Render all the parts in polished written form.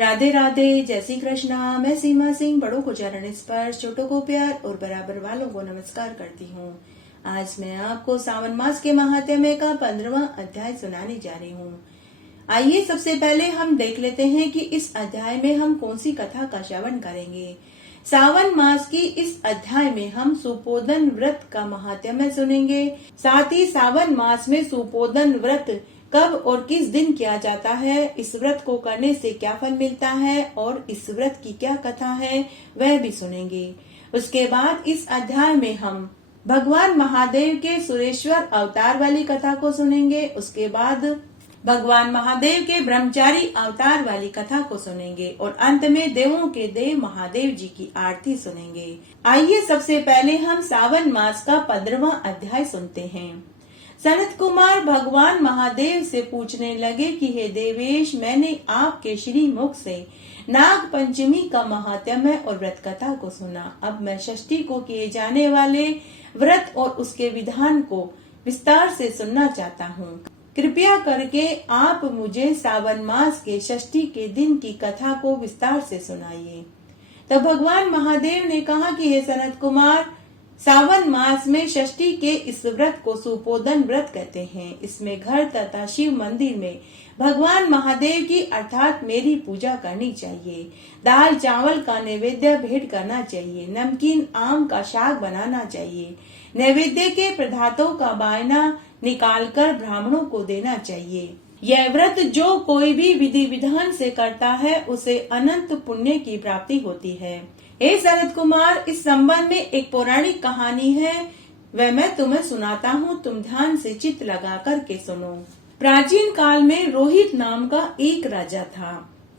राधे राधे, जय श्री कृष्णा। मैं सीमा सिंह बड़ों को चरण स्पर्श, छोटों को प्यार और बराबर वालों को नमस्कार करती हूँ। आज मैं आपको सावन मास के महात्म्य का 15वां अध्याय सुनाने जा रही हूँ। आइए सबसे पहले हम देख लेते हैं कि इस अध्याय में हम कौन सी कथा का श्रवण करेंगे। सावन मास की इस अध्याय में हम सुपोदन व्रत का महात्म्य सुनेंगे। साथ ही सावन मास में सुपोदन व्रत कब और किस दिन किया जाता है, इस व्रत को करने से क्या फल मिलता है और इस व्रत की क्या कथा है वह भी सुनेंगे। उसके बाद इस अध्याय में हम भगवान महादेव के सुरेश्वर अवतार वाली कथा को सुनेंगे। उसके बाद भगवान महादेव के ब्रह्मचारी अवतार वाली कथा को सुनेंगे और अंत में देवों के देव महादेव जी की आरती सुनेंगे। आइए सबसे पहले हम सावन मास का 15वां अध्याय सुनते हैं। सनत कुमार भगवान महादेव से पूछने लगे कि हे देवेश, मैंने आपके श्री मुख से नाग पंचमी का महात्म्य और व्रत कथा को सुना। अब मैं षष्ठी को किए जाने वाले व्रत और उसके विधान को विस्तार से सुनना चाहता हूँ। कृपया करके आप मुझे सावन मास के षष्ठी के दिन की कथा को विस्तार से सुनाइए। तब भगवान महादेव ने कहा कि हे सनत कुमार, सावन मास में षष्ठी के इस व्रत को सुपोदन व्रत कहते हैं। इसमें घर तथा शिव मंदिर में भगवान महादेव की अर्थात मेरी पूजा करनी चाहिए। दाल चावल का नैवेद्य भेंट करना चाहिए। नमकीन आम का शाक बनाना चाहिए। नैवेद्य के पदार्थों का बायना निकालकर ब्राह्मणों को देना चाहिए। यह व्रत जो कोई भी विधि विधान से करता है उसे अनंत पुण्य की प्राप्ति होती है। हे सनत कुमार, इस संबंध में एक पौराणिक कहानी है, वह मैं तुम्हें सुनाता हूँ। तुम ध्यान से चित्त लगा करके सुनो। प्राचीन काल में रोहित नाम का एक राजा था,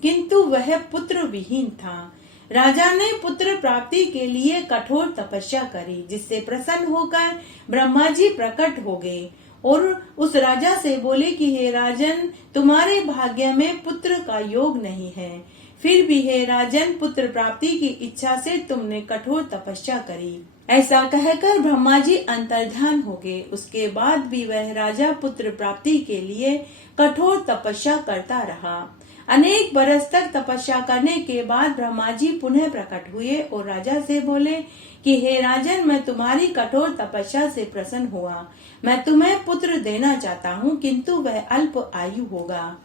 किंतु वह पुत्र विहीन था। राजा ने पुत्र प्राप्ति के लिए कठोर तपस्या करी, जिससे प्रसन्न होकर ब्रह्मा जी प्रकट हो गए और उस राजा से बोले कि हे राजन, तुम्हारे भाग्य में पुत्र का योग नहीं है। फिर भी हे राजन, पुत्र प्राप्ति की इच्छा से तुमने कठोर तपस्या करी। ऐसा कहकर ब्रह्मा जी अंतर्ध्यान हो गए। उसके बाद भी वह राजा पुत्र प्राप्ति के लिए कठोर तपस्या करता रहा। अनेक बरस तक तपस्या करने के बाद ब्रह्मा जी पुनः प्रकट हुए और राजा से बोले कि हे राजन, मैं तुम्हारी कठोर तपस्या से प्रसन्न हुआ। मैं तुम्हें पुत्र देना चाहता हूँ, किंतु वह अल्प आयु होगा।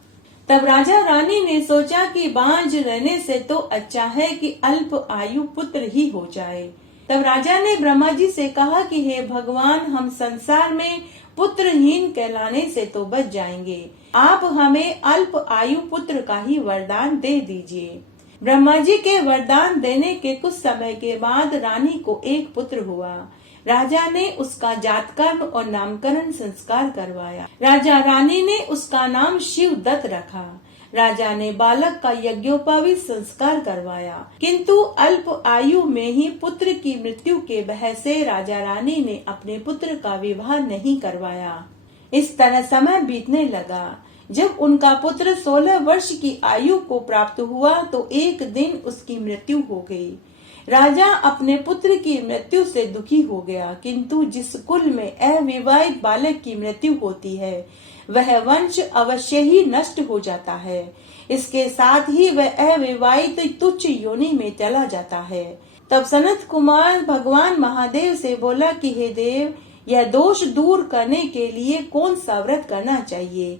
तब राजा रानी ने सोचा कि बांझ रहने से तो अच्छा है कि अल्प आयु पुत्र ही हो जाए। तब राजा ने ब्रह्मा जी से कहा कि हे भगवान, हम संसार में पुत्रहीन कहलाने से तो बच जाएंगे। आप हमें अल्प आयु पुत्र का ही वरदान दे दीजिए। ब्रह्मा जी के वरदान देने के कुछ समय के बाद रानी को एक पुत्र हुआ। राजा ने उसका जातकर्म और नामकरण संस्कार करवाया। राजा रानी ने उसका नाम शिवदत्त रखा। राजा ने बालक का यज्ञोपवीत संस्कार करवाया, किंतु अल्प आयु में ही पुत्र की मृत्यु के भय से राजा रानी ने अपने पुत्र का विवाह नहीं करवाया। इस तरह समय बीतने लगा। जब उनका पुत्र 16 वर्ष की आयु को प्राप्त हुआ तो एक दिन उसकी मृत्यु हो गई। राजा अपने पुत्र की मृत्यु से दुखी हो गया, किंतु जिस कुल में अविवाहित बालक की मृत्यु होती है वह वंश अवश्य ही नष्ट हो जाता है। इसके साथ ही वह अविवाहित तुच्छ योनि में चला जाता है। तब सनत कुमार भगवान महादेव से बोला कि हे देव, यह दोष दूर करने के लिए कौन सा व्रत करना चाहिए,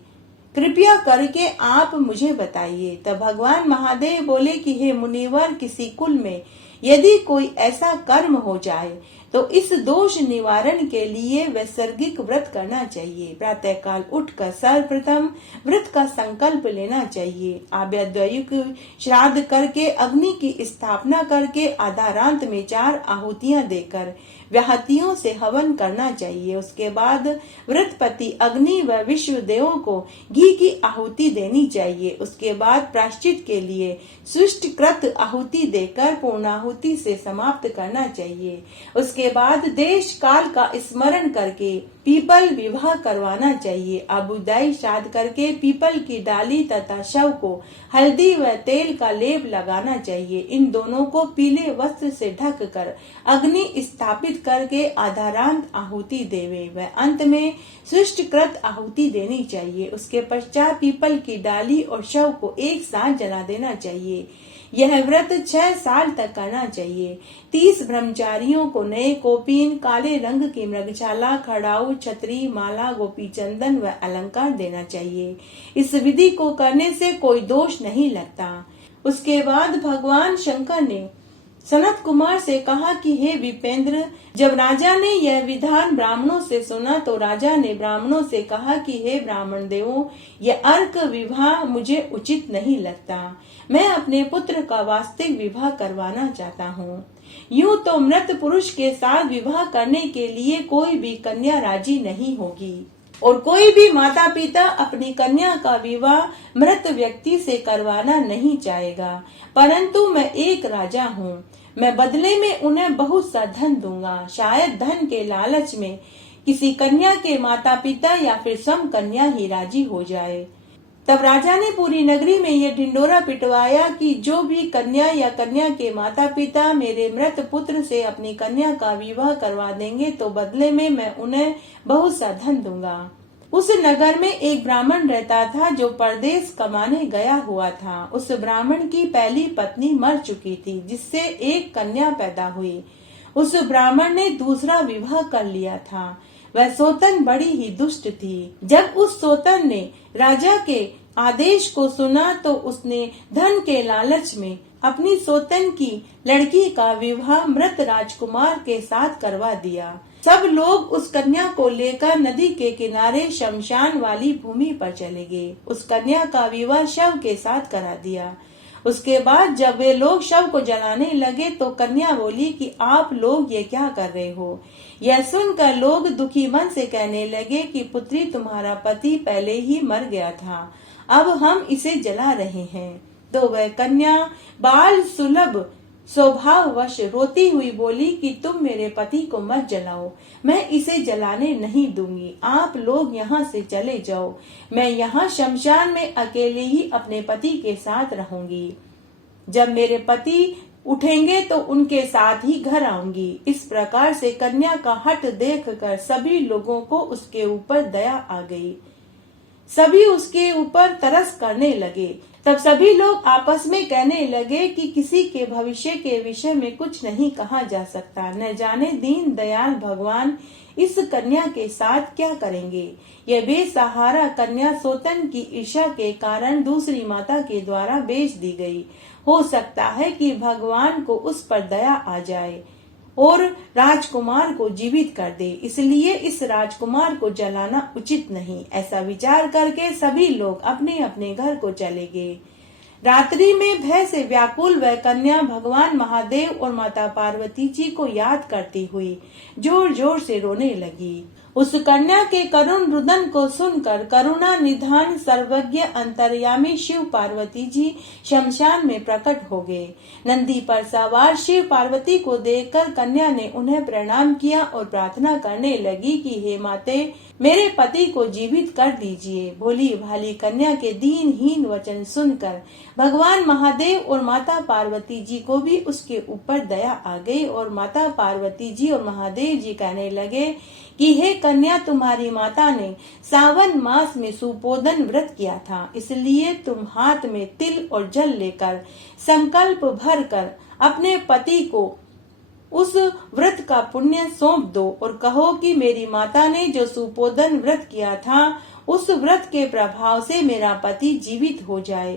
कृपया करके आप मुझे बताइए। तब भगवान महादेव बोले कि हे मुनिवर, किसी कुल में यदि कोई ऐसा कर्म हो जाए तो इस दोष निवारण के लिए वैसर्गिक व्रत करना चाहिए। प्रातः काल उठकर सर्वप्रथम व्रत का संकल्प लेना चाहिए। आभ्यद्वयुक श्राद्ध करके अग्नि की स्थापना करके आधारांत में 4 आहुतियां देकर व्याहतियों से हवन करना चाहिए। उसके बाद व्रतपति अग्नि व विश्व देवों को घी की आहुति देनी चाहिए। उसके बाद प्रायश्चित के लिए सुष्टकृत आहुति देकर पूर्णाहुति आहुति से समाप्त करना चाहिए। उसके बाद देश काल का स्मरण करके पीपल विवाह करवाना चाहिए। अबुदाई श्राद्ध करके पीपल की डाली तथा शव को हल्दी व तेल का लेप लगाना चाहिए। इन दोनों को पीले वस्त्र से ढक कर अग्नि स्थापित करके आधारांत आहुति देवे व अंत में सृष्टिकृत आहुति देनी चाहिए। उसके पश्चात पीपल की डाली और शव को एक साथ जला देना चाहिए। यह व्रत 6 साल तक करना चाहिए। 30 ब्रह्मचारियों को नए कोपीन, काले रंग की मृगशाला, खड़ाऊ, छतरी, माला, गोपी चंदन व अलंकार देना चाहिए। इस विधि को करने से कोई दोष नहीं लगता। उसके बाद भगवान शंकर ने सनत कुमार से कहा कि हे विपेंद्र, जब राजा ने यह विधान ब्राह्मणों से सुना तो राजा ने ब्राह्मणों से कहा कि हे ब्राह्मण देवों, यह अर्क विवाह मुझे उचित नहीं लगता। मैं अपने पुत्र का वास्तविक विवाह करवाना चाहता हूँ। यूं तो मृत पुरुष के साथ विवाह करने के लिए कोई भी कन्या राजी नहीं होगी और कोई भी माता पिता अपनी कन्या का विवाह मृत व्यक्ति से करवाना नहीं चाहेगा, परंतु मैं एक राजा हूँ। मैं बदले में उन्हें बहुत सा धन दूंगा। शायद धन के लालच में किसी कन्या के माता पिता या फिर सम कन्या ही राजी हो जाए। तब राजा ने पूरी नगरी में यह ढिंडोरा पिटवाया कि जो भी कन्या या कन्या के माता पिता मेरे मृत पुत्र से अपनी कन्या का विवाह करवा देंगे तो बदले में मैं उन्हें बहुत सा धन दूंगा। उस नगर में एक ब्राह्मण रहता था जो परदेश कमाने गया हुआ था। उस ब्राह्मण की पहली पत्नी मर चुकी थी, जिससे एक कन्या पैदा हुई। उस ब्राह्मण ने दूसरा विवाह कर लिया था। वह सोतन बड़ी ही दुष्ट थी। जब उस सोतन ने राजा के आदेश को सुना तो उसने धन के लालच में अपनी सोतन की लड़की का विवाह मृत राजकुमार के साथ करवा दिया। सब लोग उस कन्या को लेकर नदी के किनारे शमशान वाली भूमि पर चले गए। उस कन्या का विवाह शव के साथ करा दिया। उसके बाद जब वे लोग शव को जलाने लगे तो कन्या बोली कि आप लोग ये क्या कर रहे हो। यह सुनकर लोग दुखी मन से कहने लगे कि पुत्री, तुम्हारा पति पहले ही मर गया था, अब हम इसे जला रहे हैं। तो वह कन्या बाल सुलभ स्वभाववश रोती हुई बोली कि तुम मेरे पति को मत जलाओ, मैं इसे जलाने नहीं दूंगी। आप लोग यहाँ से चले जाओ, मैं यहाँ शमशान में अकेले ही अपने पति के साथ रहूंगी। जब मेरे पति उठेंगे तो उनके साथ ही घर आऊंगी। इस प्रकार से कन्या का हठ देखकर सभी लोगों को उसके ऊपर दया आ गई। सभी उसके ऊपर तरस करने लगे। तब सभी लोग आपस में कहने लगे कि किसी के भविष्य के विषय में कुछ नहीं कहा जा सकता। न जाने दीन दयाल भगवान इस कन्या के साथ क्या करेंगे। यह बेसहारा कन्या सोतन की ईर्ष्या के कारण दूसरी माता के द्वारा बेच दी गई। हो सकता है कि भगवान को उस पर दया आ जाए और राजकुमार को जीवित कर दे, इसलिए इस राजकुमार को जलाना उचित नहीं। ऐसा विचार करके सभी लोग अपने अपने घर को चले गए। रात्रि में भय से व्याकुल वह कन्या भगवान महादेव और माता पार्वती जी को याद करती हुई जोर जोर से रोने लगी। उस कन्या के करुण रुदन को सुनकर करुणा निधान सर्वज्ञ अंतर्यामी शिव पार्वती जी शमशान में प्रकट हो गए। नंदी पर सवार शिव पार्वती को देखकर कन्या ने उन्हें प्रणाम किया और प्रार्थना करने लगी कि हे माते, मेरे पति को जीवित कर दीजिए। भोली भाली कन्या के दीनहीन वचन सुनकर भगवान महादेव और माता पार्वती जी को भी उसके ऊपर दया आ गई और माता पार्वती जी और महादेव जी कहने लगे कि हे कन्या, तुम्हारी माता ने सावन मास में सुपोदन व्रत किया था, इसलिए तुम हाथ में तिल और जल लेकर संकल्प भर कर अपने पति को उस व्रत का पुण्य सौंप दो और कहो कि मेरी माता ने जो सुपोदन व्रत किया था उस व्रत के प्रभाव से मेरा पति जीवित हो जाए।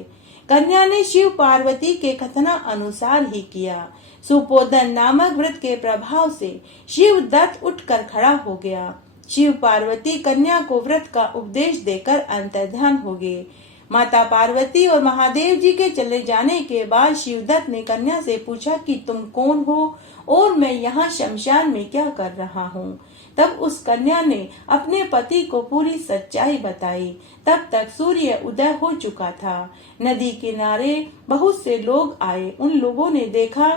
कन्या ने शिव पार्वती के कथना अनुसार ही किया। सुपोदन नामक व्रत के प्रभाव से शिव दत्त उठकर खड़ा हो गया। शिव पार्वती कन्या को व्रत का उपदेश देकर अंतर्ध्यान हो गए। माता पार्वती और महादेव जी के चले जाने के बाद शिवदत्त ने कन्या से पूछा कि तुम कौन हो और मैं यहाँ शमशान में क्या कर रहा हूँ। तब उस कन्या ने अपने पति को पूरी सच्चाई बताई। तब तक सूर्य उदय हो चुका था। नदी किनारे बहुत से लोग आए। उन लोगों ने देखा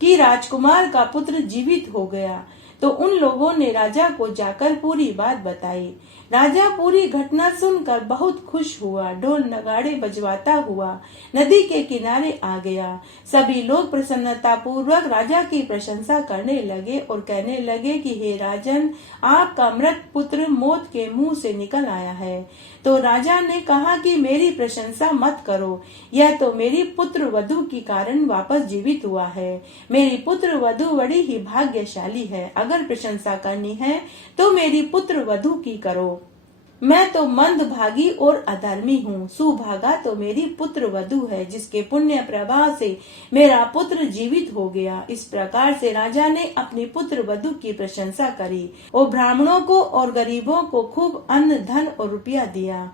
कि राजकुमार का पुत्र जीवित हो गया। तो उन लोगों ने राजा को जाकर पूरी बात बताई। राजा पूरी घटना सुनकर बहुत खुश हुआ, ढोल नगाड़े बजवाता हुआ नदी के किनारे आ गया। सभी लोग प्रसन्नता पूर्वक राजा की प्रशंसा करने लगे और कहने लगे कि हे राजन, आपका मृत पुत्र मौत के मुंह से निकल आया है। तो राजा ने कहा कि मेरी प्रशंसा मत करो, यह तो मेरी पुत्र वधु के कारण वापस जीवित हुआ है। मेरी पुत्र वधु बड़ी ही भाग्यशाली है। अगर प्रशंसा करनी है तो मेरी पुत्र वधु की करो। मैं तो मंदभागी और अधर्मी हूँ। सुभागा तो मेरी पुत्र वधु है, जिसके पुण्य प्रभाव से मेरा पुत्र जीवित हो गया। इस प्रकार से राजा ने अपनी पुत्र वधु की प्रशंसा करी और ब्राह्मणों को और गरीबों को खूब अन्न धन और रुपया दिया।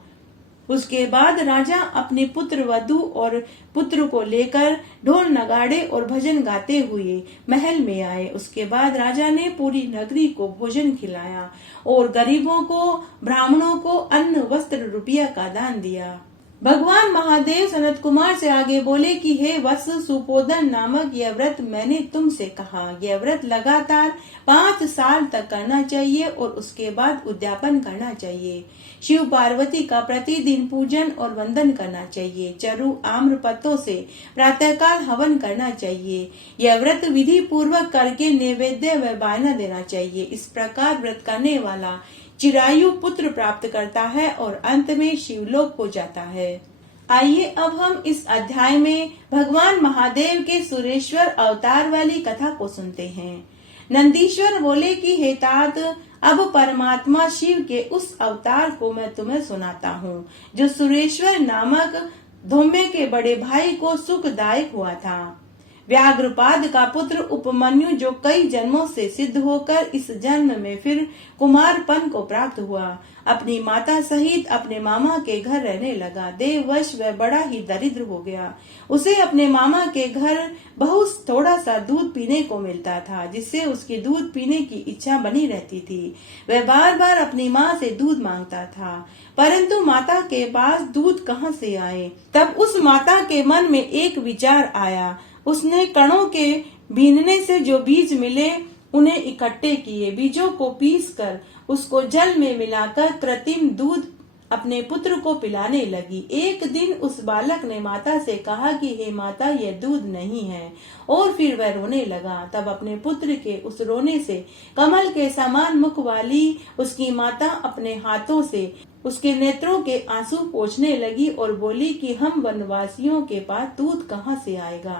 उसके बाद राजा अपनी पुत्र वधु और पुत्र को लेकर ढोल नगाड़े और भजन गाते हुए महल में आए। उसके बाद राजा ने पूरी नगरी को भोजन खिलाया और गरीबों को, ब्राह्मणों को अन्न वस्त्र रुपया का दान दिया। भगवान महादेव सनत कुमार से आगे बोले कि हे वत्स सुपोदन नामक यह व्रत मैंने तुमसे कहा। यह व्रत लगातार 5 साल तक करना चाहिए और उसके बाद उद्यापन करना चाहिए। शिव पार्वती का प्रतिदिन पूजन और वंदन करना चाहिए। चरु आम्र पत्तों से प्रातःकाल हवन करना चाहिए। यह व्रत विधि पूर्वक करके नैवेद्य व बायना देना चाहिए। इस प्रकार व्रत करने वाला चिरायु पुत्र प्राप्त करता है और अंत में शिवलोक को जाता है। आइए अब हम इस अध्याय में भगवान महादेव के सुरेश्वर अवतार वाली कथा को सुनते हैं। नंदीश्वर बोले कि हे तात, अब परमात्मा शिव के उस अवतार को मैं तुम्हें सुनाता हूँ, जो सुरेश्वर नामक धौम्य के बड़े भाई को सुखदायक हुआ था। व्याघ्रपाद का पुत्र उपमन्यु, जो कई जन्मों से सिद्ध होकर इस जन्म में फिर कुमारपन को प्राप्त हुआ, अपनी माता सहित अपने मामा के घर रहने लगा। देववश वह बड़ा ही दरिद्र हो गया। उसे अपने मामा के घर बहुत थोड़ा सा दूध पीने को मिलता था, जिससे उसकी दूध पीने की इच्छा बनी रहती थी। वह बार बार अपनी माँ से दूध मांगता था, परंतु माता के पास दूध कहाँ से आए। तब उस माता के मन में एक विचार आया। उसने कणों के बीनने से जो बीज मिले उन्हें इकट्ठे किए, बीजों को पीसकर उसको जल में मिलाकर कृत्रिम दूध अपने पुत्र को पिलाने लगी। एक दिन उस बालक ने माता से कहा कि हे माता, यह दूध नहीं है, और फिर वह रोने लगा। तब अपने पुत्र के उस रोने से कमल के समान मुख वाली उसकी माता अपने हाथों से उसके नेत्रों के आंसू पोंछने लगी और बोली कि हम वनवासियों के पास दूध कहाँ से आएगा।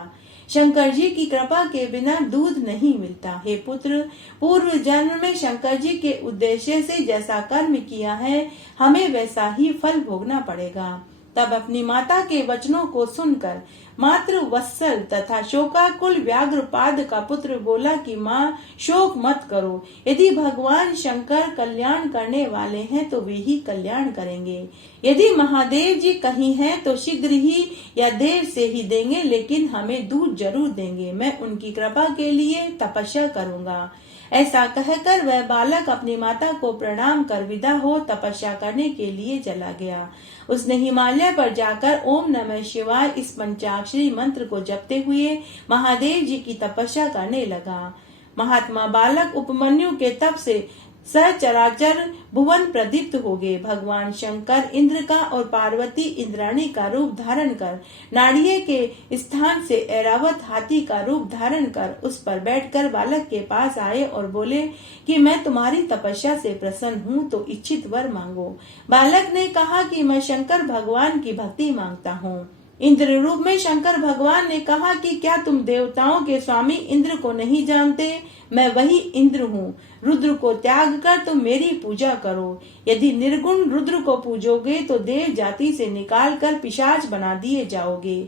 शंकर जी की कृपा के बिना दूध नहीं मिलता। हे पुत्र, पूर्व जन्म में शंकर जी के उद्देश्य से जैसा कर्म किया है, हमें वैसा ही फल भोगना पड़ेगा। तब अपनी माता के वचनों को सुनकर मातृ वत्सल तथा शोकाकुल व्याघ्रपाद का पुत्र बोला कि माँ, शोक मत करो। यदि भगवान शंकर कल्याण करने वाले हैं तो वे ही कल्याण करेंगे। यदि महादेव जी कहीं हैं तो शीघ्र ही या देर से ही देंगे, लेकिन हमें दूध जरूर देंगे। मैं उनकी कृपा के लिए तपस्या करूंगा। ऐसा कहकर वह बालक अपनी माता को प्रणाम कर विदा हो तपस्या करने के लिए चला गया। उसने हिमालय पर जाकर ओम नमः शिवाय इस पंचाक्षरी मंत्र को जपते हुए महादेव जी की तपस्या करने लगा। महात्मा बालक उपमन्यु के तप से सचराचर भुवन प्रदीप्त हो गए। भगवान शंकर इंद्र का और पार्वती इंद्राणी का रूप धारण कर नाड़िये के स्थान से ऐरावत हाथी का रूप धारण कर उस पर बैठकर बालक के पास आए और बोले कि मैं तुम्हारी तपस्या से प्रसन्न हूँ, तो इच्छित वर मांगो। बालक ने कहा कि मैं शंकर भगवान की भक्ति मांगता हूँ। इंद्र रूप में शंकर भगवान ने कहा कि क्या तुम देवताओं के स्वामी इंद्र को नहीं जानते? मैं वही इंद्र हूँ। रुद्र को त्याग कर तुम मेरी पूजा करो। यदि निर्गुण रुद्र को पूजोगे तो देव जाति से निकाल कर पिशाच बना दिए जाओगे।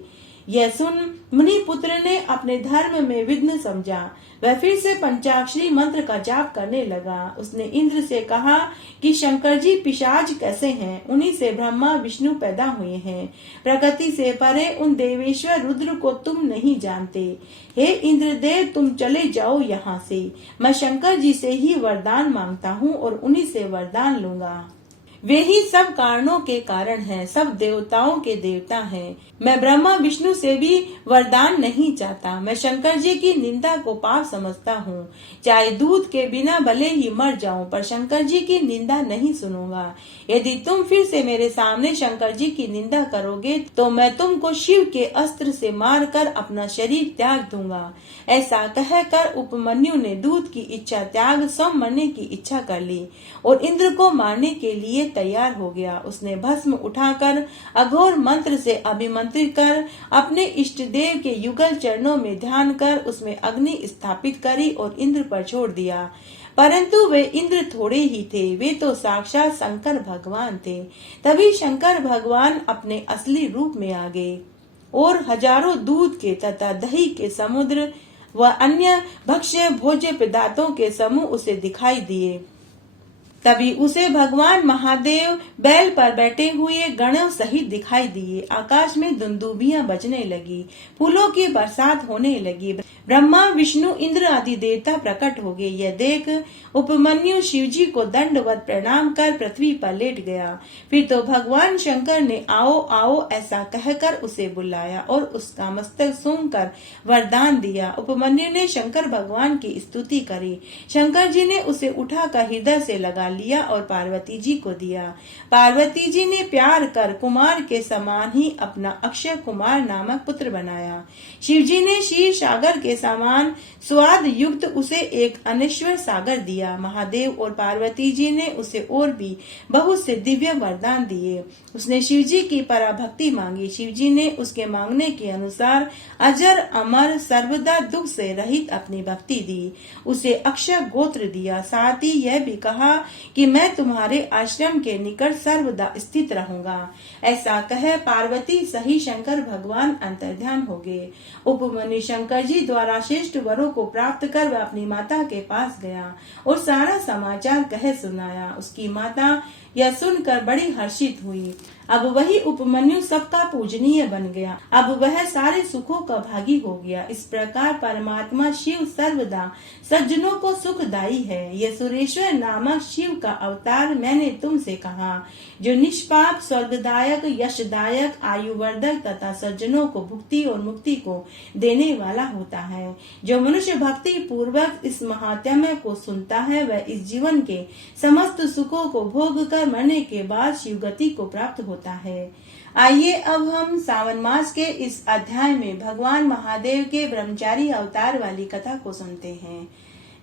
यह सुन मुनि पुत्र ने अपने धर्म में विघ्न समझा। वह फिर से पंचाक्षरी मंत्र का जाप करने लगा। उसने इंद्र से कहा कि शंकर जी पिशाच कैसे हैं? उन्हीं से ब्रह्मा विष्णु पैदा हुए हैं। प्रकृति से परे उन देवेश्वर रुद्र को तुम नहीं जानते। हे इंद्रदेव, तुम चले जाओ यहाँ से। मैं शंकर जी से ही वरदान मांगता हूँ और उन्हीं से वरदान लूंगा। वे ही सब कारणों के कारण हैं, सब देवताओं के देवता हैं। मैं ब्रह्मा विष्णु से भी वरदान नहीं चाहता। मैं शंकर जी की निंदा को पाप समझता हूँ। चाहे दूध के बिना भले ही मर जाऊं, पर शंकर जी की निंदा नहीं सुनूंगा। यदि तुम फिर से मेरे सामने शंकर जी की निंदा करोगे तो मैं तुमको शिव के अस्त्र से मारकर अपना शरीर त्याग दूंगा। ऐसा कहकर उपमन्यु ने दूध की इच्छा त्याग स्वयं मरने की इच्छा कर ली और इंद्र को मारने के लिए तैयार हो गया। उसने भस्म उठाकर अघोर मंत्र से अभिमंत्रित कर अपने इष्ट देव के युगल चरणों में ध्यान कर उसमें अग्नि स्थापित करी और इंद्र पर छोड़ दिया। परंतु वे इंद्र थोड़े ही थे, वे तो साक्षात शंकर भगवान थे। तभी शंकर भगवान अपने असली रूप में आ गए और हजारों दूध के तथा दही के समुद्र व अन्य भक्ष्य भोज्य पदार्थों के समूह उसे दिखाई दिए। तभी उसे भगवान महादेव बैल पर बैठे हुए गणों सहित दिखाई दिए। आकाश में दुंदुभियां बजने लगी, फूलों की बरसात होने लगी। ब्रह्मा विष्णु इंद्र आदि देवता प्रकट हो गए। यह देख उपमन्यु शिवजी को दंडवत प्रणाम कर पृथ्वी पर लेट गया। फिर तो भगवान शंकर ने आओ आओ ऐसा कहकर उसे बुलाया और उसका मस्तक सूंघकर वरदान दिया। उपमन्यु ने शंकर भगवान की स्तुति करी। शंकर जी ने उसे उठाकर हृदय से लगा लिया और पार्वती जी को दिया। पार्वती जी ने प्यार कर कुमार के समान ही अपना अक्षय कुमार नामक पुत्र बनाया। शिव जी ने क्षीर सागर के समान स्वाद युक्त उसे एक अनश्वर सागर दिया। महादेव और पार्वती जी ने उसे और भी बहुत से दिव्य वरदान दिए। उसने शिव जी की पराभक्ति मांगी। शिव जी ने उसके मांगने के अनुसार अजर अमर सर्वदा दुख से रहित अपनी भक्ति दी। उसे अक्षय गोत्र दिया। साथ ही यह भी कहा कि मैं तुम्हारे आश्रम के निकट सर्वदा स्थित रहूंगा। ऐसा कह पार्वती सही शंकर भगवान अंतर्ध्यान हो गए। उपमन्यु शंकर जी द्वारा श्रेष्ठ वरों को प्राप्त कर वह अपनी माता के पास गया और सारा समाचार कह सुनाया। उसकी माता यह सुनकर बड़ी हर्षित हुई। अब वही उपमन्यु सबका पूजनीय बन गया। अब वह सारे सुखों का भागी हो गया। इस प्रकार परमात्मा शिव सर्वदा सज्जनों को सुखदायी है। यह सुरेश्वर नामक शिव का अवतार मैंने तुमसे कहा, जो निष्पाप स्वर्गदायक यशदायक आयुवर्धक तथा सज्जनों को भुक्ति और मुक्ति को देने वाला होता है। जो मनुष्य भक्ति पूर्वक इस महात्म्य को सुनता है वह इस जीवन के समस्त सुखों को भोग कर मरने के बाद शिव गति को प्राप्त होता है। आइए अब हम सावन मास के इस अध्याय में भगवान महादेव के ब्रह्मचारी अवतार वाली कथा को सुनते हैं।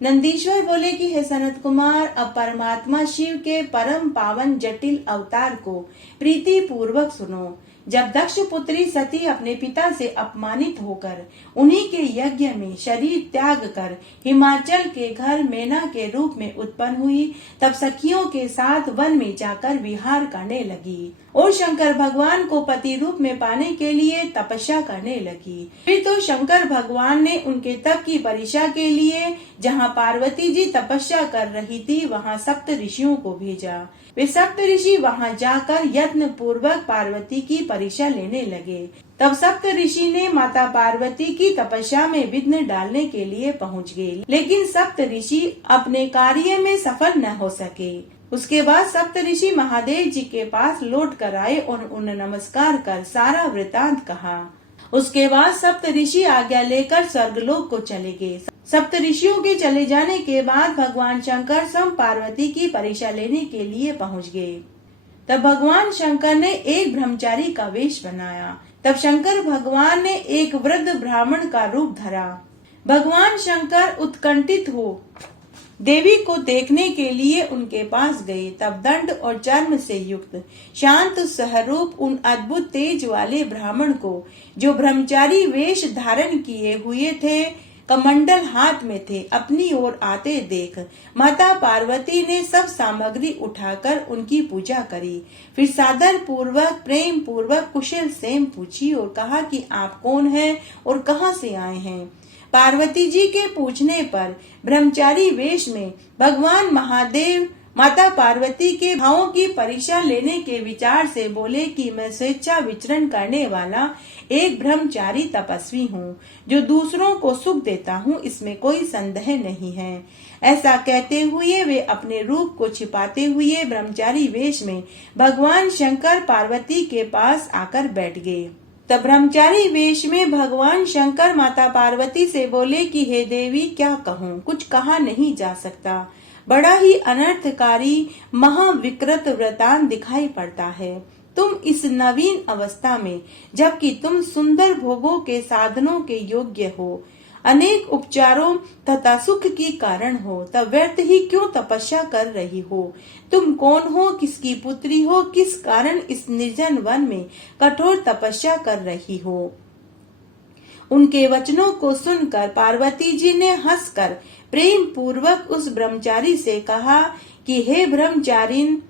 नंदीश्वर बोले कि हे सनत कुमार, अब परमात्मा शिव के परम पावन जटिल अवतार को प्रीति पूर्वक सुनो। जब दक्ष पुत्री सती अपने पिता से अपमानित होकर उन्हीं के यज्ञ में शरीर त्याग कर हिमाचल के घर मेना के रूप में उत्पन्न हुई, तब सखियों के साथ वन में जाकर विहार करने लगी और शंकर भगवान को पति रूप में पाने के लिए तपस्या करने लगी। फिर तो शंकर भगवान ने उनके तप की परीक्षा के लिए जहाँ पार्वती जी तपस्या कर रही थी वहाँ सप्त ऋषियों को भेजा। वे सप्त ऋषि वहाँ जाकर यत्न पूर्वक पार्वती की परीक्षा लेने लगे। तब सप्त ऋषि ने माता पार्वती की तपस्या में विघ्न डालने के लिए पहुँच गए, लेकिन सप्त ऋषि अपने कार्य में सफल न हो सके। उसके बाद सप्त ऋषि महादेव जी के पास लौट कर आए और उन्हें नमस्कार कर सारा वृतांत कहा। उसके बाद सप्त ऋषि आज्ञा लेकर स्वर्गलोक को चले गए। सप्त ऋषियों के चले जाने के बाद भगवान शंकर स्वयं पार्वती की परीक्षा लेने के लिए पहुंच गए। तब भगवान शंकर ने एक ब्रह्मचारी का वेश बनाया। तब शंकर भगवान ने एक वृद्ध ब्राह्मण का रूप धरा। भगवान शंकर उत्कंठित हो देवी को देखने के लिए उनके पास गए। तब दंड और चर्म से युक्त शांत स्वरूप उन अद्भुत तेज वाले ब्राह्मण को, जो ब्रह्मचारी वेश धारण किए हुए थे, कमंडल हाथ में थे, अपनी ओर आते देख माता पार्वती ने सब सामग्री उठाकर उनकी पूजा करी। फिर सादर पूर्वक प्रेम पूर्वक कुशल सेम पूछी और कहा कि आप कौन हैं और कहां से आए हैं। पार्वती जी के पूछने पर ब्रह्मचारी वेश में भगवान महादेव माता पार्वती के भावों की परीक्षा लेने के विचार से बोले कि मैं स्वेच्छा विचरण करने वाला एक ब्रह्मचारी तपस्वी हूँ, जो दूसरों को सुख देता हूँ, इसमें कोई संदेह नहीं है। ऐसा कहते हुए वे अपने रूप को छिपाते हुए ब्रह्मचारी वेश में भगवान शंकर पार्वती के पास आकर बैठ गए। तब ब्रह्मचारी वेश में भगवान शंकर माता पार्वती से बोले कि हे देवी, क्या कहूँ, कुछ कहा नहीं जा सकता। बड़ा ही अनर्थकारी महाविकृत वृतांत दिखाई पड़ता है। तुम इस नवीन अवस्था में, जबकि तुम सुंदर भोगों के साधनों के योग्य हो, अनेक उपचारों तथा सुख की कारण हो, तब व्यर्थ ही क्यों तपस्या कर रही हो? तुम कौन हो, किसकी पुत्री हो, किस कारण इस निर्जन वन में कठोर तपस्या कर रही हो? उनके वचनों को सुनकर पार्वती जी ने हंसकर प्रेम पूर्वक उस ब्रह्मचारी से कहा कि हे ब्रह्मचारिन,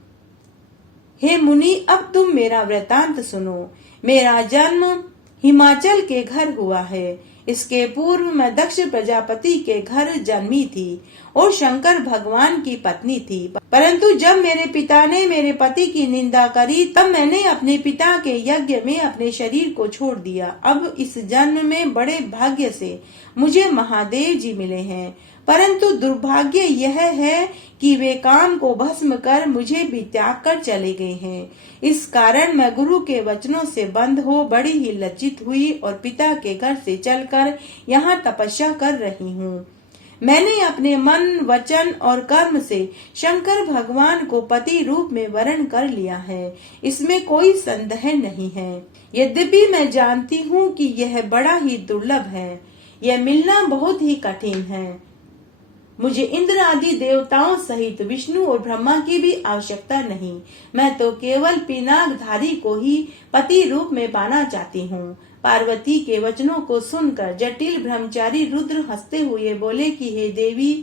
हे मुनि, अब तुम मेरा वृतांत सुनो। मेरा जन्म हिमाचल के घर हुआ है। इसके पूर्व मैं दक्ष प्रजापति के घर जन्मी थी और शंकर भगवान की पत्नी थी। परंतु जब मेरे पिता ने मेरे पति की निंदा करी, तब मैंने अपने पिता के यज्ञ में अपने शरीर को छोड़ दिया। अब इस जन्म में बड़े भाग्य से मुझे महादेव जी मिले हैं, परंतु दुर्भाग्य यह है कि वे काम को भस्म कर मुझे भी त्याग कर चले गए हैं। इस कारण मैं गुरु के वचनों से बंद हो बड़ी ही लज्जित हुई और पिता के घर से चलकर यहाँ तपस्या कर रही हूँ। मैंने अपने मन, वचन और कर्म से शंकर भगवान को पति रूप में वरण कर लिया है, इसमें कोई संदेह नहीं है। यद्यपि मैं जानती हूँ कि यह बड़ा ही दुर्लभ है, यह मिलना बहुत ही कठिन है। मुझे इंद्र आदि देवताओं सहित विष्णु और ब्रह्मा की भी आवश्यकता नहीं। मैं तो केवल पिनाकधारी को ही पति रूप में पाना चाहती हूँ। पार्वती के वचनों को सुनकर जटिल ब्रह्मचारी रुद्र हंसते हुए बोले कि हे देवी,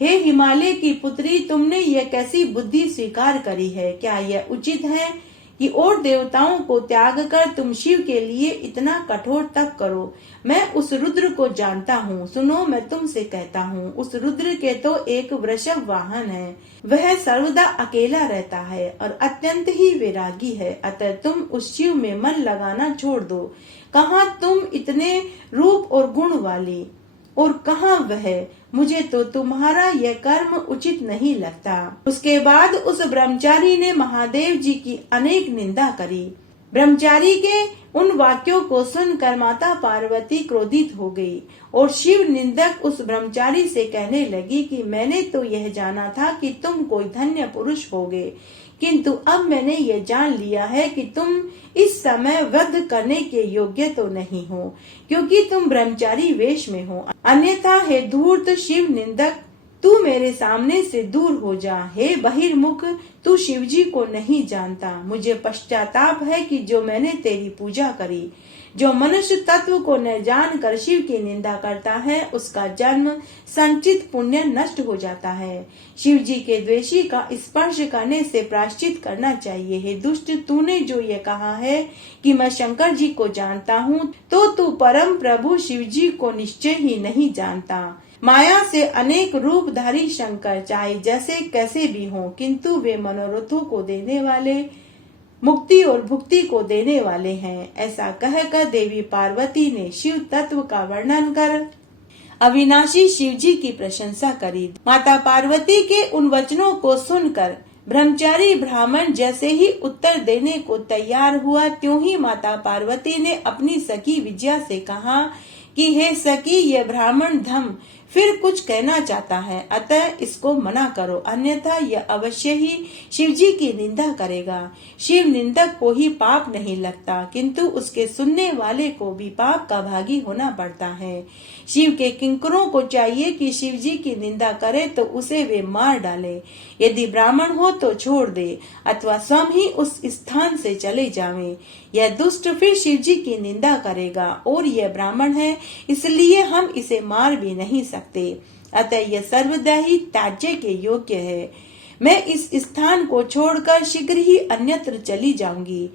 हे हिमालय की पुत्री, तुमने यह कैसी बुद्धि स्वीकार करी है? क्या यह उचित है कि और देवताओं को त्याग कर तुम शिव के लिए इतना कठोर तप करो? मैं उस रुद्र को जानता हूँ। सुनो, मैं तुमसे कहता हूँ, उस रुद्र के तो एक वृषभ वाहन है। वह सर्वदा अकेला रहता है और अत्यंत ही वैरागी है। अतः तुम उस शिव में मन लगाना छोड़ दो। कहाँ तुम इतने रूप और गुण वाली, और कहाँ वह? मुझे तो तुम्हारा यह कर्म उचित नहीं लगता। उसके बाद उस ब्रह्मचारी ने महादेव जी की अनेक निंदा करी। ब्रह्मचारी के उन वाक्यों को सुनकर माता पार्वती क्रोधित हो गई और शिव निंदक उस ब्रह्मचारी से कहने लगी कि मैंने तो यह जाना था कि तुम कोई धन्य पुरुष होगे, किंतु अब मैंने ये जान लिया है कि तुम इस समय वध करने के योग्य तो नहीं हो, क्योंकि तुम ब्रह्मचारी वेश में हो। अन्यथा हे धूर्त शिव निंदक, तू मेरे सामने से दूर हो जा। हे बहिर्मुख, तू शिवजी को नहीं जानता। मुझे पश्चाताप है कि जो मैंने तेरी पूजा करी। जो मनुष्य तत्व को न जान कर शिव की निंदा करता है, उसका जन्म संचित पुण्य नष्ट हो जाता है। शिव जी के द्वेषी का स्पर्श करने से प्रायश्चित करना चाहिए। हे दुष्ट, तूने जो ये कहा है कि मैं शंकर जी को जानता हूँ, तो तू परम प्रभु शिव जी को निश्चय ही नहीं जानता। माया से अनेक रूपधारी शंकर चाहे जैसे कैसे भी हों, किंतु वे मनोरथों को देने वाले, मुक्ति और भुक्ति को देने वाले हैं। ऐसा कहकर देवी पार्वती ने शिव तत्व का वर्णन कर अविनाशी शिव जी की प्रशंसा करी। माता पार्वती के उन वचनों को सुनकर ब्रह्मचारी ब्राह्मण जैसे ही उत्तर देने को तैयार हुआ, त्यों ही माता पार्वती ने अपनी सखी विजया से कहा कि हे सखी, यह ब्राह्मण धम फिर कुछ कहना चाहता है, अतः इसको मना करो, अन्यथा यह अवश्य ही शिव जी की निंदा करेगा। शिव निंदक को ही पाप नहीं लगता, किंतु उसके सुनने वाले को भी पाप का भागी होना पड़ता है। शिव के किंकरों को चाहिए कि शिव जी की निंदा करे तो उसे वे मार डाले। यदि ब्राह्मण हो तो छोड़ दे, अथवा स्वयं ही उस स्थान से चले जावे। यह दुष्ट फिर शिव जी की निंदा करेगा, और यह ब्राह्मण है, इसलिए हम इसे मार भी नहीं सकते। अतः यह सर्वदा ही त्याज्य के योग्य है। मैं इस स्थान को छोड़कर शीघ्र ही अन्यत्र चली जाऊंगी।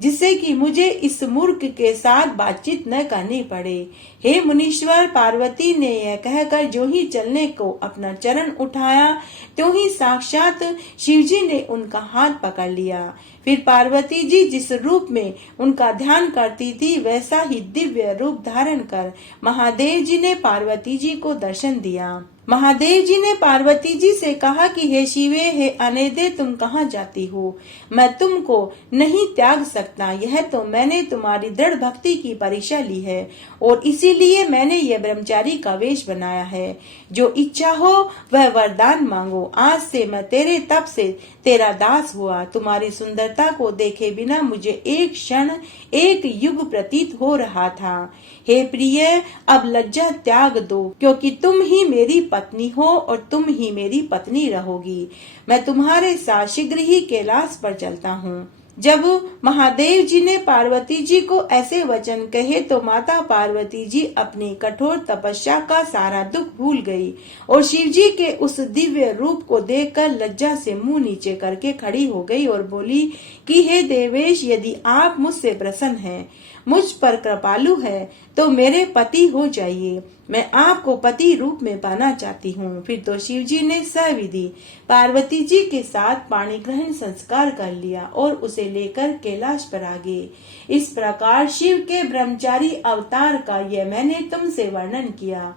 जिससे कि मुझे इस मूर्ख के साथ बातचीत न करनी पड़े। हे मुनीश्वर, पार्वती ने यह कहकर जो ही चलने को अपना चरण उठाया, त्यों ही साक्षात शिवजी ने उनका हाथ पकड़ लिया। फिर पार्वती जी जिस रूप में उनका ध्यान करती थी, वैसा ही दिव्य रूप धारण कर महादेव जी ने पार्वती जी को दर्शन दिया। महादेव जी ने पार्वती जी से कहा कि हे शिवे, हे अनेदे, तुम कहाँ जाती हो? मैं तुमको नहीं त्याग सकता। यह तो मैंने तुम्हारी दृढ़ भक्ति की परीक्षा ली है और इसीलिए मैंने यह ब्रह्मचारी का वेश बनाया है। जो इच्छा हो वह वरदान मांगो। आज से मैं तेरे तप से तेरा दास हुआ। तुम्हारी सुंदरता को देखे बिना मुझे एक क्षण एक युग प्रतीत हो रहा था। हे प्रिय, अब लज्जा त्याग दो, क्योंकि तुम ही मेरी पत्नी हो और तुम ही मेरी पत्नी रहोगी। मैं तुम्हारे साथ शीघ्र ही कैलाश पर चलता हूँ। जब महादेव जी ने पार्वती जी को ऐसे वचन कहे तो माता पार्वती जी अपनी कठोर तपस्या का सारा दुख भूल गई और शिव जी के उस दिव्य रूप को देखकर लज्जा से मुंह नीचे करके खड़ी हो गई और बोली कि हे देवेश, यदि आप मुझसे प्रसन्न हैं, मुझ पर कृपालु है, तो मेरे पति हो जाइए। मैं आपको पति रूप में पाना चाहती हूँ। फिर तो शिव जी ने सविधि पार्वती जी के साथ पाणी ग्रहण संस्कार कर लिया और उसे लेकर कैलाश पर आ गए। इस प्रकार शिव के ब्रह्मचारी अवतार का यह मैंने तुमसे वर्णन किया।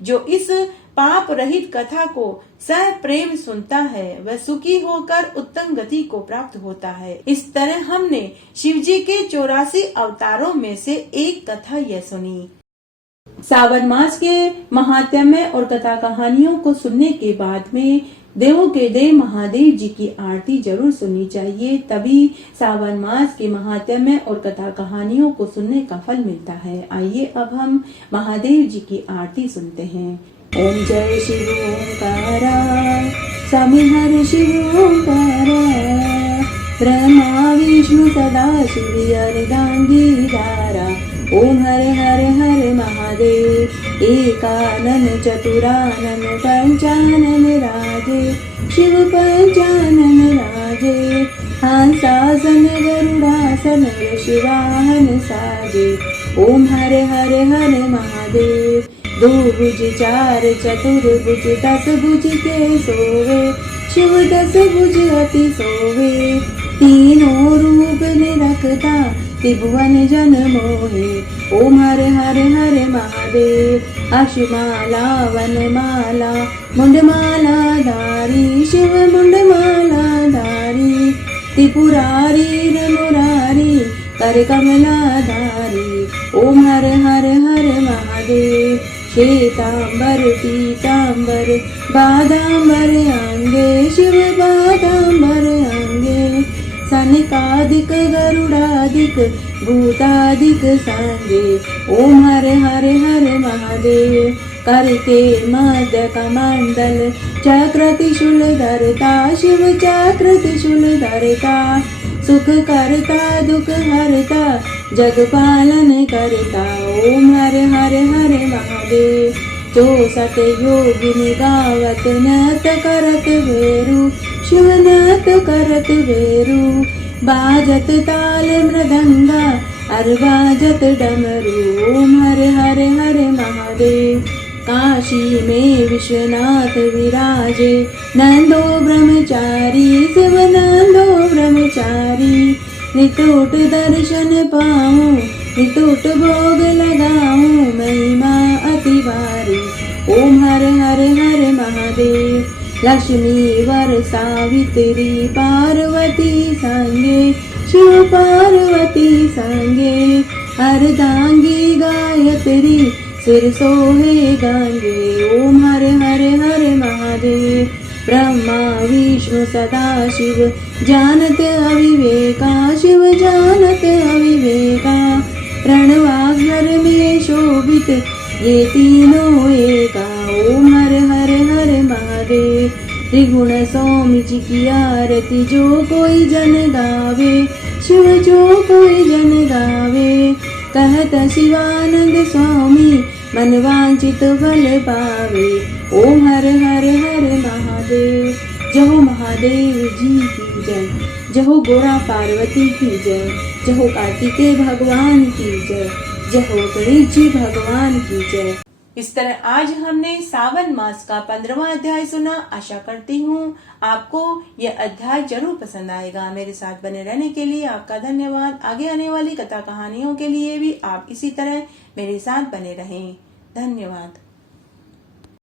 जो इस पाप रहित कथा को सह प्रेम सुनता है, वह सुखी होकर उत्तम गति को प्राप्त होता है। इस तरह हमने शिव जी के 84 अवतारों में से एक कथा यह सुनी। सावन मास के महात्म्य और कथा कहानियों को सुनने के बाद में देवों के देव महादेव जी की आरती जरूर सुननी चाहिए, तभी सावन मास के महात्म्य और कथा कहानियों को सुनने का फल मिलता है। आइए अब हम महादेव जी की आरती सुनते हैं। ओम जय शिव ओंकारा, स्वामी हर शिव ओंकारा, ब्रह्मा विष्णु सदा शिव अर्धांगीधारा। ओम हरे हरे हरे महादेव, एकानन चतुरानन पंचानन राजे, शिव पंचानन राजे। हंसासन गरुड़ासन शिवाहन साजे। ओम हरे हरे हरे महादेव, दो भुज चार चतुर्भुज 10 भुज के सोवे, शिव 10 भुज अति सोवे। तीनों रूप निरखता त्रिभुवन जन मोहे। ओम हरे हरे हरे महादेव, अश्वमाला वनमाला मुंडमाला धारी, शिव मुंडमाला धारी। त्रिपुरारी मुरारी कर कमला धारी। ओम हरे हरे हरे महादेव, श्वेतांबर पीतांबर बादांबर अंगे, शिव बादांबर अंगे। सनिकादिक गरुड़ादिक भूतादिक सांगे। ओम हरे हरे हरे महादेव, करके मध्य कमंडल चक्र त्रिशूल धरता, शिव चक्र त्रिशूल धरता। सुख करता दुख हरता, जग पालन करता। ओम हरे हरे हरे महादेव, जो सत योगिनी गावत नत करत वेरु, शिव नत करत वेरु। बाजत ताल मृदंगा और बाजत डमरू। ओम हरे हरे हरे महादेव, काशी में विश्वनाथ विराजे, नंदो ब्रह्मचारी, शिव नंदो ब्रह्मचारी। नितुट दर्शन पाऊं, नितुट भोग लगाऊं, महिमा अति भारी। ओम हरे हरे हरे महादेव, लक्ष्मी वर सावित्री पार्वती संगे, शिव पार्वती संगे। अर्धांगी गायत्री सिर सोहे गांगे। ओम हरे हरे हरे महादेव, ब्रह्मा विष्णु सदा शिव जानत अविवेका, शिव जानत अविवेका। प्रणवाक्षर में शोभित ये तीनों एका। ओम हरे हरे हरे महादेव, त्रिगुण स्वामी जी की आरती जो कोई जन गावे, शिव जो कोई जन गावे। कहत शिवानंद स्वामी मन वांछित फल पावे। ओम हरे हरे हरे महादेव, जय महादेव जी की जय, जय हो गोरा पार्वती की जय, जय हो कार्तिकेय भगवान की जय, जय हो गणेश जी भगवान की जय। इस तरह आज हमने सावन मास का 15वां अध्याय सुना। आशा करती हूँ आपको यह अध्याय जरूर पसंद आएगा। मेरे साथ बने रहने के लिए आपका धन्यवाद। आगे आने वाली कथा कहानियों के लिए भी आप इसी तरह मेरे साथ बने रहें। धन्यवाद।